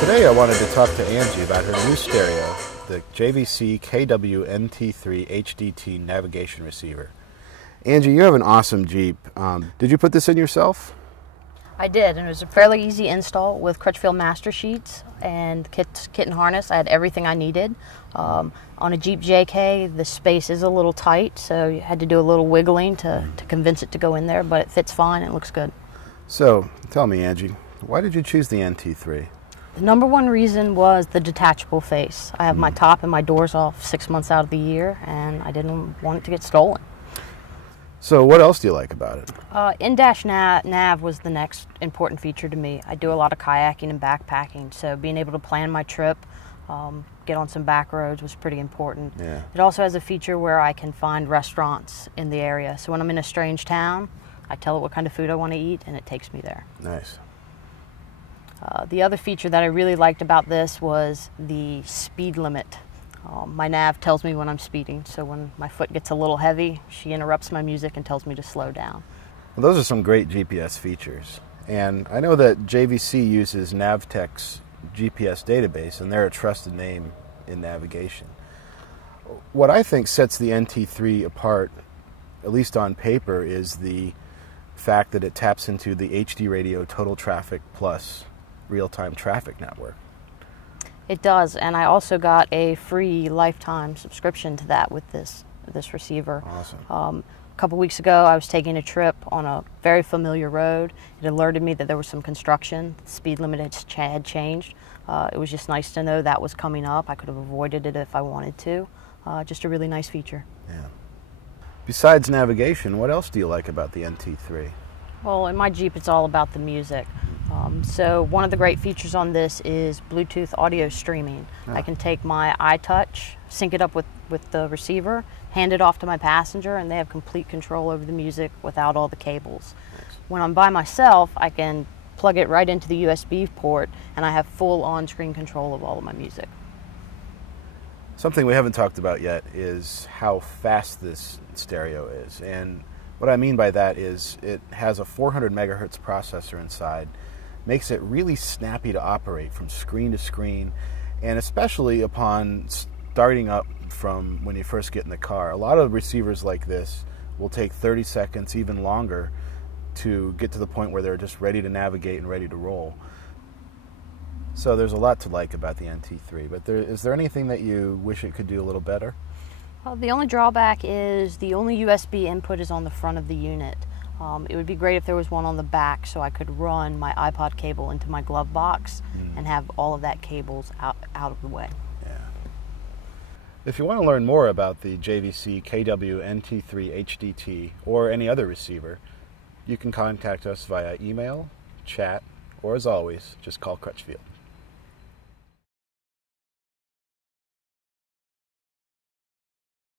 Today I wanted to talk to Angie about her new stereo, the JVC KW-NT3HDT navigation receiver. Angie, you have an awesome Jeep. Did you put this in yourself? I did, and it was a fairly easy install with Crutchfield master sheets and kit and harness. I had everything I needed. On a Jeep JK, the space is a little tight, so you had to do a little wiggling to convince it to go in there, but it fits fine and it looks good. So, tell me, Angie, why did you choose the NT3? The number one reason was the detachable face. I have my top and my doors off 6 months out of the year, and I didn't want it to get stolen. So what else do you like about it? In-dash nav was the next important feature to me. I do a lot of kayaking and backpacking, so being able to plan my trip, get on some back roads was pretty important. Yeah. It also has a feature where I can find restaurants in the area. So when I'm in a strange town, I tell it what kind of food I want to eat, and it takes me there. Nice. The other feature that I really liked about this was the speed limit. My nav tells me when I'm speeding, so when my foot gets a little heavy, she interrupts my music and tells me to slow down. Well, those are some great GPS features. And I know that JVC uses Navtec's GPS database, and they're a trusted name in navigation. What I think sets the NT3 apart, at least on paper, is the fact that it taps into the HD Radio Total Traffic Plus real-time traffic network. It does, and I also got a free lifetime subscription to that with this receiver. Awesome. A couple weeks ago, I was taking a trip on a very familiar road. It alerted me that there was some construction. The speed limit had changed. It was just nice to know that was coming up. I could have avoided it if I wanted to. Just a really nice feature. Yeah. Besides navigation, what else do you like about the NT3? Well, in my Jeep, it's all about the music. So one of the great features on this is Bluetooth audio streaming. I can take my iTouch, sync it up with the receiver, hand it off to my passenger, and they have complete control over the music without all the cables. Nice. When I'm by myself, I can plug it right into the USB port, and I have full on-screen control of all of my music. Something we haven't talked about yet is how fast this stereo is. And what I mean by that is it has a 400 megahertz processor inside, makes it really snappy to operate from screen to screen, and especially upon starting up from when you first get in the car. A lot of receivers like this will take 30 seconds, even longer, to get to the point where they're just ready to navigate and ready to roll. So there's a lot to like about the NT3, but is there anything that you wish it could do a little better? Well, the only drawback is the only USB input is on the front of the unit. It would be great if there was one on the back so I could run my iPod cable into my glove box and have all of that cables out of the way. Yeah. If you want to learn more about the JVC KW-NT3HDT or any other receiver, you can contact us via email, chat, or as always, just call Crutchfield.